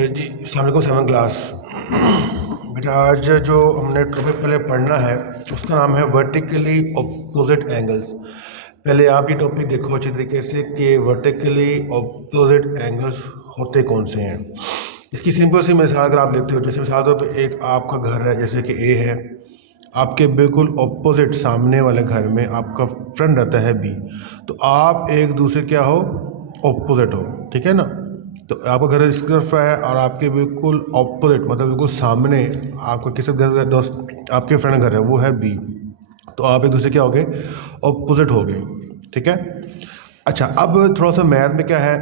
जी अस्सलाम वालेकुम 7 क्लास। बेटा आज जो हमने टॉपिक पहले पढ़ना है उसका नाम है वर्टिकली ऑपोजिट एंगल्स। पहले आप ये टॉपिक देखो अच्छी तरीके से कि वर्टिकली ऑपोजिट एंगल्स होते कौन से हैं। इसकी सिंपल सी मिसाल अगर आप लेते हो, जैसे मिसाल तौर पर एक आपका घर है, जैसे कि ए है, आपके बिल्कुल ऑपोजिट सामने वाले घर में आपका फ्रेंड रहता है बी, तो आप एक दूसरे क्या हो, ऑपोजिट हो, ठीक है ना। तो आपका घर इस तरफ है और आपके बिल्कुल ऑपोजिट मतलब बिल्कुल सामने आपका किसी घर का दोस्त आपके फ्रेंड घर है, वो है बी, तो आप एक दूसरे क्या हो गए, ऑपोजिट हो गए, ठीक है। अच्छा, अब थोड़ा सा मैथ में क्या है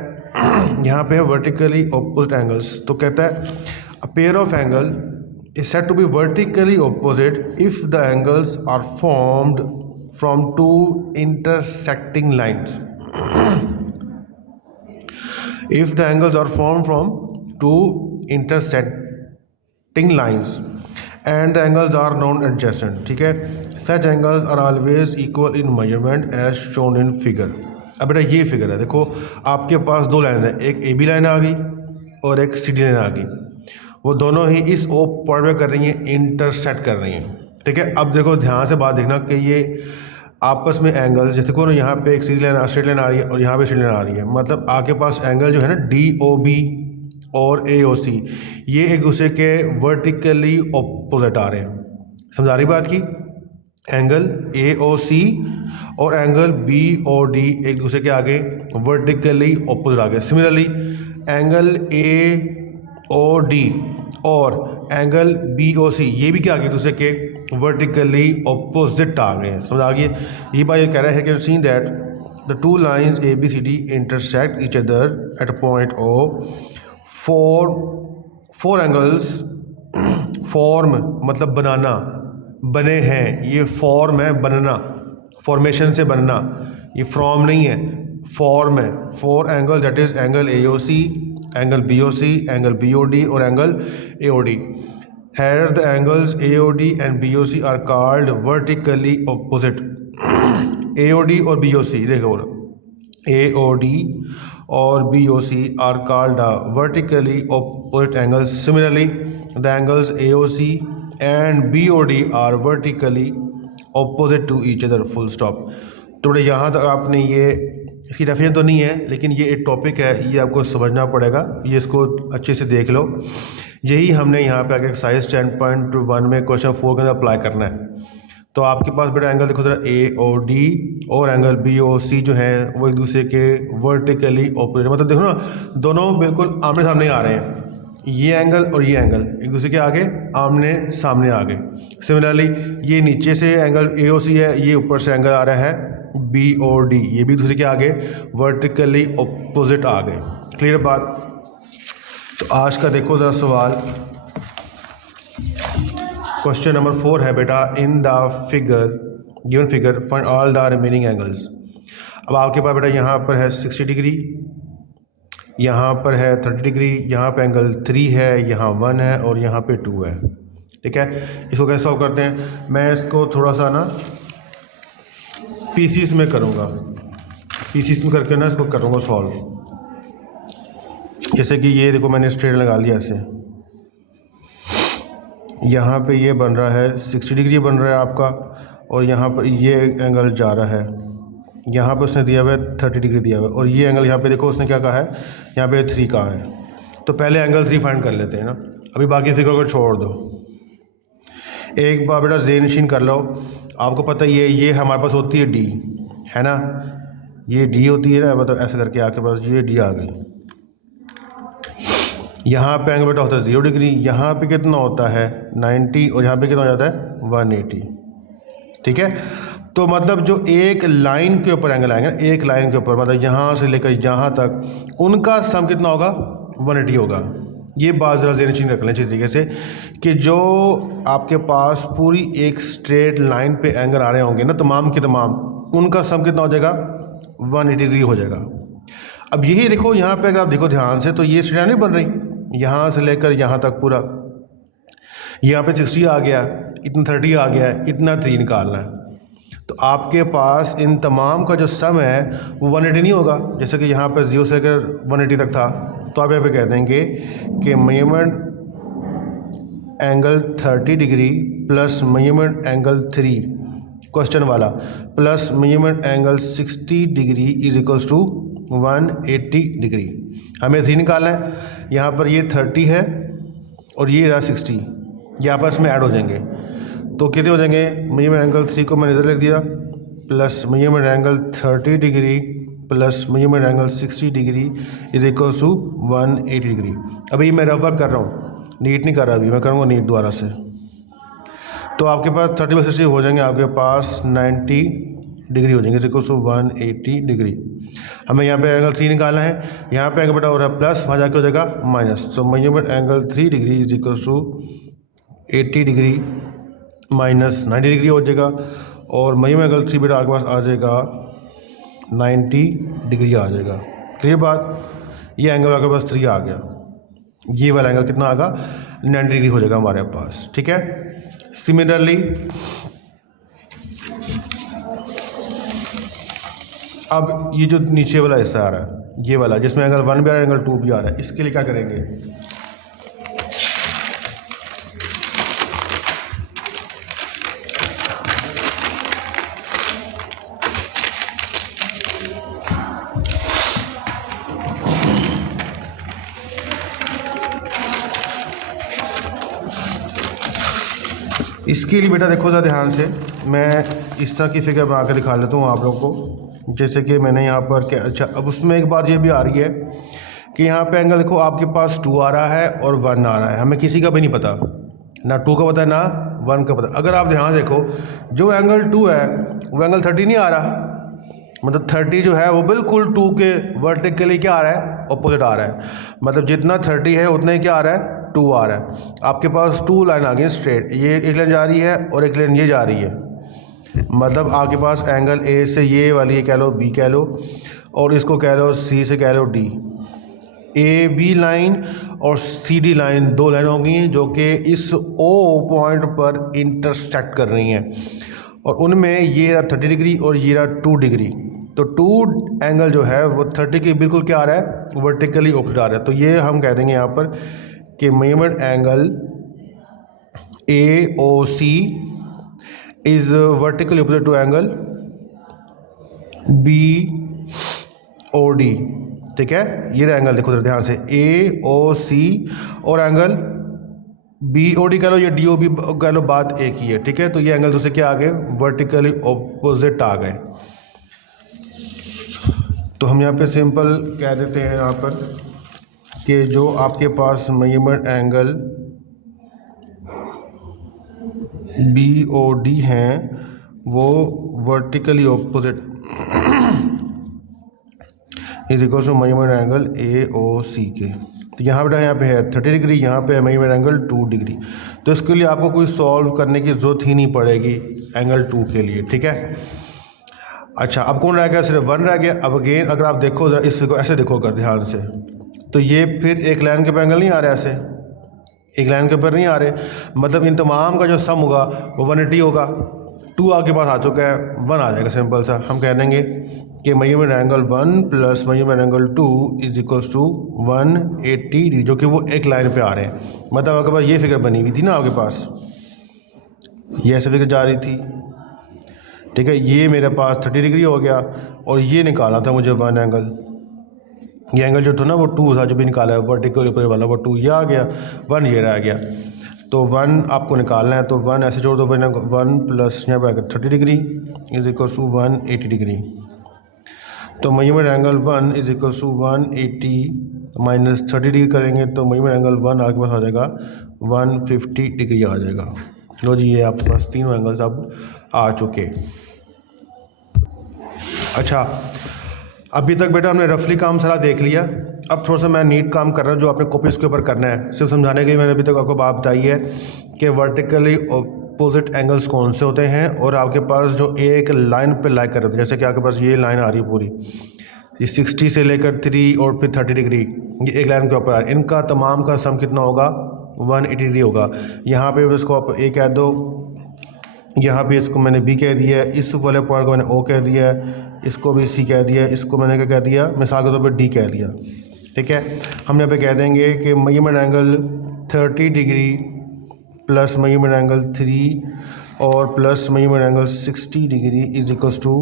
यहाँ पे है वर्टिकली ऑपोजिट एंगल्स, तो कहता है a pair of angle is said to be vertically opposite if the angles are formed from two intersecting lines. If the angles are formed from two intersecting lines and the angles are non-adjacent, ठीक है, such angles are always equal in measurement as shown in figure। अब बेटा ये figure है, देखो आपके पास दो line है, एक ए बी लाइन आ गई और एक सी डी लाइन आ गई, वो दोनों ही इस ओ पॉइंट पे कर रही हैं, इंटरसेक्ट कर रही हैं, ठीक है। अब देखो ध्यान से बात देखना कि ये आपस में एंगल, जैसे देखो ना यहाँ पे एक सीधी लाइन स्ट्रेट लाइन आ रही है और यहाँ पे स्ट्रेट लाइन आ रही है, मतलब आपके पास एंगल जो है ना डी ओ बी और ए ओ सी, ये एक दूसरे के वर्टिकली ऑपोजिट आ रहे हैं। समझा रही बात की, एंगल ए ओ सी और एंगल बी ओ डी एक दूसरे के आगे वर्टिकली ऑपोजिट आ गए। Similarly angle A O D और एंगल बी ओ सी ये भी क्या आ गए, दूसरे के वर्टिकली ऑपोजिट आ गए हैं। समझ आ गई। ये बात ये कह रहा है कि seen that the two lines A B C D intersect each other at a point O four angles form मतलब बनाना, बने हैं, ये फॉर्म है बनना, फॉर्मेशन से बनना, ये फ्रॉम नहीं है, फॉर्म है। Four angle that is angle A O C, angle B O C, angle B O D और angle A O D. Here the angles AOD and BOC are called vertically opposite। AOD और BOC देखो बोलो, AOD और BOC are called vertically opposite angles। Similarly, the angles AOC and BOD are vertically opposite to each other। full stop। तो यहाँ तक आपने ये, इसकी डेफिनेशन तो नहीं है लेकिन ये एक टॉपिक है, ये आपको समझना पड़ेगा, ये इसको अच्छे से देख लो। यही हमने यहाँ पे आगे एक्सरसाइज 10.1 में क्वेश्चन 4 के अंदर अप्लाई करना है। तो आपके पास बेटा एंगल देखो जरा ए ओ डी और एंगल बी ओ सी जो है वो एक दूसरे के वर्टिकली ऑपोजिट, मतलब देखो ना दोनों बिल्कुल आमने सामने आ रहे हैं, ये एंगल और ये एंगल एक दूसरे के आगे आमने सामने आ गए। सिमिलरली ये नीचे से एंगल ए ओ सी है, ये ऊपर से एंगल आ रहा है बी ओ डी, ये भी दूसरे के आगे वर्टिकली ऑपोजिट आ गए। क्लियर बात। तो आज का देखो ज़रा सवाल, क्वेश्चन नंबर 4 है बेटा, in the figure given figure find all the remaining angles. अब आपके पास बेटा यहाँ पर है 60 डिग्री, यहाँ पर है 30 डिग्री, यहाँ पे एंगल 3 है, यहाँ 1 है और यहाँ पे 2 है, ठीक है। इसको कैसे सॉल्व करते हैं, मैं इसको थोड़ा सा ना पीसीस में करूँगा, पीसीस में करके ना इसको करूँगा सॉल्व। जैसे कि ये देखो मैंने स्ट्रेट लगा लिया ऐसे, यहाँ पे ये बन रहा है 60 डिग्री बन रहा है आपका, और यहाँ पर ये एंगल जा रहा है, यहाँ पे उसने दिया हुआ है 30 डिग्री दिया हुआ है, और ये एंगल यहाँ पे देखो उसने क्या कहा है, यहाँ पे 3 कहा है। तो पहले एंगल 3 फाइंड कर लेते हैं ना, अभी बाकी फिगर को छोड़ दो। एक बार बेटा ज़ेन नशीन कर लो, आपको पता ही है ये हमारे पास होती है डी, है ना, ये डी होती है ना, मतलब ऐसे करके आपके पास ये डी आ गई। यहाँ पे एंगल बेटा होता है 0 डिग्री, यहाँ पे कितना होता है 90 और यहाँ पे कितना हो जाता है 180, ठीक है। तो मतलब जो एक लाइन के ऊपर एंगल आएंगे, एक लाइन के ऊपर मतलब यहाँ से लेकर यहाँ तक, उनका सम कितना होगा 180 होगा। ये बात ज़रा ज़हन में रख लें अच्छी तरीके से कि जो आपके पास पूरी एक स्ट्रेट लाइन पे एंगल आ रहे होंगे ना तमाम के तमाम, उनका सम कितना हो जाएगा 180 डिग्री हो जाएगा। अब यही देखो यहाँ पे अगर आप देखो ध्यान से, तो ये स्ट्रेट लाइन नहीं बन रही, यहाँ से लेकर यहाँ तक पूरा, यहाँ पे 60 आ गया, इतना 30 आ गया, इतना 3 निकालना है। तो आपके पास इन तमाम का जो सम है वो 180 नहीं होगा, जैसे कि यहाँ पे 0 से लेकर 180 तक था, तो आप यहाँ पे कह देंगे कि measurement angle 30 degree plus measurement angle 3 question वाला plus measurement angle 60 degree is equals to 180 degree. हमें 3 निकालना है। यहाँ पर ये 30 है और ये रहा 60, ये आपस में ऐड हो जाएंगे तो कितने हो जाएंगे। मेजरमेंट एंगल 3 को मैंने इधर लिख दिया plus measurement angle 30 degree plus measurement angle 60 degree is equals to 180 degree. अभी मैं रफ वर्क कर रहा हूँ, नीट नहीं कर रहा, अभी मैं करूँगा नीट दोबारा से। तो आपके पास 30/60 हो जाएंगे, आपके पास 90 डिग्री हो जाएंगे, इक्वल टू 180 डिग्री। हमें यहाँ पे एंगल 3 निकालना है। यहाँ पे एंगल बेटा हो रहा है प्लस, वहाँ जाके हो जाएगा माइनस। तो measurement angle 3 degree is equal to 80 degree minus 90 degree हो जाएगा और मेजरमेंट एंगल 3 बेटा आपके पास आ जाएगा 90 डिग्री आ जाएगा। क्लियर बात। ये एंगल आपके पास 3 आ गया, ये वाला एंगल कितना आएगा 90 डिग्री हो जाएगा हमारे पास। ठीक है। सिमिलरली अब ये जो नीचे वाला हिस्सा आ रहा है, ये वाला जिसमें एंगल 1 भी आ रहा है एंगल 2 भी आ रहा है, इसके लिए क्या करेंगे। इसके लिए बेटा देखो ज़रा ध्यान से, मैं इस तरह की फिगर बना के दिखा लेता हूँ आप लोगों को। जैसे कि मैंने यहाँ पर क्या, अच्छा अब उसमें एक बात ये भी आ रही है कि यहाँ पे एंगल देखो आपके पास 2 आ रहा है और 1 आ रहा है, हमें किसी का भी नहीं पता, ना 2 का पता है ना 1 का पता। अगर आप ध्यान देखो जो एंगल 2 है वो एंगल 30 नहीं आ रहा, मतलब 30 जो है वो बिल्कुल 2 के वर्टिकली क्या आ रहा है, ऑपोजिट आ रहा है। मतलब जितना 30 है उतना ही क्या आ रहा है 2 आ रहा है। आपके पास 2 लाइन आ गई स्ट्रेट, ये एक लाइन जा रही है और एक लाइन ये जा रही है। मतलब आपके पास एंगल ए से ये वाली कह लो बी कह लो और इसको कह लो सी से कह लो डी। ए बी लाइन और सी डी लाइन 2 लाइन होंगी जो कि इस ओ पॉइंट पर इंटरसेक्ट कर रही हैं और उनमें ये रहा 30 डिग्री और ये रहा 2 डिग्री। तो 2 एंगल जो है वो 30 के बिल्कुल क्या आ रहा है, वर्टिकली ऑपोजिट आ रहा है। तो ये हम कह देंगे यहाँ पर कि measurement angle A O C is vertically opposite to angle B O D. ठीक है, ये एंगल देखो जरा ध्यान से, ए ओ सी और एंगल बी ओ डी कह लो या डी ओ बी कह लो, बात एक ही है। ठीक है, तो ये एंगल दूसरे क्या आ गए, वर्टिकली ऑपोजिट आ गए। तो हम यहाँ पे सिंपल कह देते हैं यहाँ पर कि जो आपके पास measurement angle B O D हैं वो vertically opposite is equal to measurement angle A O C के। तो यहाँ पे है 30 डिग्री, यहाँ पे है मेजरमेंट एंगल 2 डिग्री। तो इसके लिए आपको कोई सॉल्व करने की ज़रूरत ही नहीं पड़ेगी एंगल 2 के लिए। ठीक है, अच्छा अब कौन रह गया, सिर्फ 1 रह गया। अब अगेन अगर आप देखो जरा इसको ऐसे देखो अगर ध्यान से, तो ये फिर एक लाइन के ऊपर एंगल नहीं आ रहा, ऐसे एक लाइन के ऊपर नहीं आ रहे, मतलब इन तमाम का जो सम होगा वो 180 होगा। 2 आपके पास आ चुका है, 1 आ जाएगा सिंपल सा। हम कह देंगे कि measurement angle 1 plus measurement angle 2 is equals to 180, जो कि वो एक लाइन पे आ रहे हैं। मतलब आपके पास ये फिगर बनी हुई थी ना, आपके पास ये ऐसे फिगर जा रही थी। ठीक है, ये मेरे पास 30 डिग्री हो गया और ये निकालना था मुझे 1 एंगल, ये एंगल जो था ना वो 2 था, जो भी निकाला है वर्टिकल ऊपर वाला वो 2 ये आ गया, 1 ये रह गया। तो 1 आपको निकालना है, तो 1 ऐसे जोड़ दो, 1 प्लस यहाँ पर 30 degree is equal to 180 degree. तो measurement angle 1 is equal to 180 minus 30 degree करेंगे तो मेजरमेंट एंगल 1 आपके पास आ जाएगा 150 डिग्री आ जाएगा। लो जी, ये आपके पास तीनों एंगल्स अब आ चुके। अच्छा, अभी तक बेटा हमने रफली काम सारा देख लिया। अब थोड़ा सा मैं नीट काम कर रहा हूँ जो आपने कॉपी इसके ऊपर करना है। सिर्फ समझाने के लिए मैंने अभी तक आपको बात बताई है कि वर्टिकली अपोजिट एंगल्स कौन से होते हैं और आपके पास जो एक लाइन पे लाई कर रहे थे, जैसे कि आपके पास ये लाइन आ रही है पूरी, ये 60 से लेकर 3 और फिर 30 डिग्री, ये एक लाइन के ऊपर आ रही है। इनका तमाम का सम कितना होगा, 180 डिग्री होगा। यहाँ पे इसको आप ए कह दो, यहाँ पे इसको मैंने बी कह दिया है, इस वाले पॉइंट को मैंने ओ कह दिया है, इसको भी सी कह दिया, इसको मैंने क्या कह दिया, मिसाल के तौर पर डी कह दिया। ठीक है। हम यहाँ पे कह देंगे कि measurement angle 30 degree plus measurement angle 3 और plus measurement angle 60 degree is equals to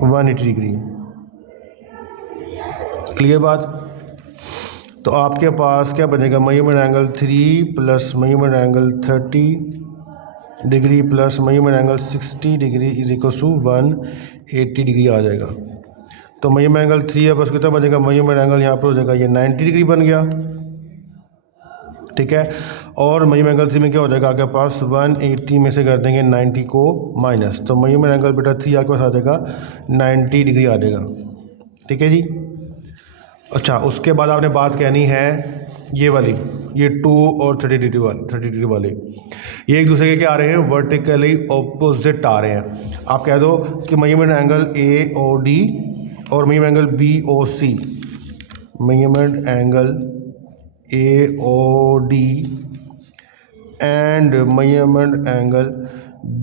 180 degree. Clear बात। तो आपके पास क्या बनेगा, measurement angle 3 plus measurement angle 30 degree plus measurement angle 60 degree is equals to 180 degree आ जाएगा। तो मेजरमेंट एंगल 3 है बस कितना बनेगा, मेजरमेंट एंगल यहाँ पर हो जाएगा ये 90 डिग्री बन गया, ठीक है। और मेजरमेंट एंगल 3 में क्या हो जाएगा आपके पास, 180 में से कर देंगे 90 को माइनस, तो मेजरमेंट एंगल बेटा 3 आपके पास आ जाएगा 90 डिग्री आ जाएगा, ठीक है जी। अच्छा, उसके बाद आपने बात कहनी है ये वाली, ये 2 और 30 डिग्री वाले ये एक दूसरे के क्या आ रहे हैं, वर्टिकली ऑपोजिट आ रहे हैं। आप कह दो कि मेजरमेंट एंगल AOD और measurement angle BOC, measurement angle AOD and measurement angle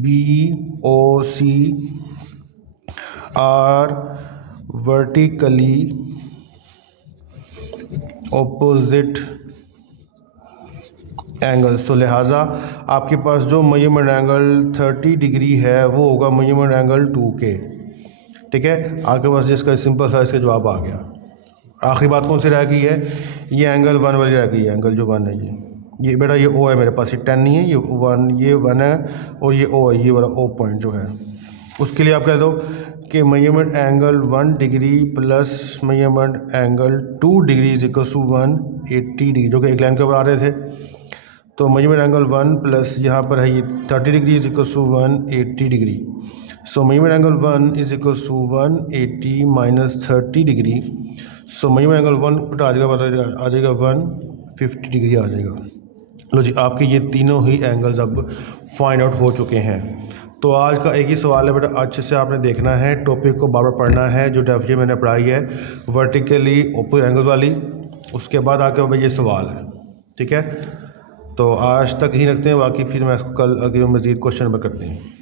BOC are vertically opposite angles. तो लिहाजा आपके पास जो मेजरमेंट एंगल 30 डिग्री है वो होगा मेजरमेंट एंगल 2 के, ठीक है। आपके पास जिसका सिंपल सा इसका जवाब आ गया। आखिरी बात कौन सी रह गई है, ये एंगल 1 वाली रह गई है, एंगल जो 1 है ये बेटा ये O है मेरे पास, ये 10 नहीं है, ये 1 है और ये O है, ये वाला O पॉइंट जो है। उसके लिए आप कह दो कि measurement angle 1 degree plus measurement angle 2 degree is equal to 180 degree, जो कि एक लाइन के ऊपर आ रहे थे। तो मेजरमेंट एंगल 1 प्लस यहाँ पर है ये 30 degree is equal to 180 degree. So measurement angle 1 is equal to 180 minus 30 degree. So measurement angle 1 बेटा आ जाएगा 150 डिग्री आ जाएगा। लो जी, आपके ये तीनों ही एंगल्स अब फाइंड आउट हो चुके हैं। तो आज का एक ही सवाल है बेटा, अच्छे से आपने देखना है, टॉपिक को बार बार पढ़ना है। जो डेफिनेशन मैंने पढ़ाई है वर्टिकली ओपोजिट एंगल वाली, उसके बाद आके भाई ये सवाल है, ठीक है। तो आज तक ही रखते हैं, बाकी फिर मैं कल आगे मज़ीद क्वेश्चन पर करते हैं।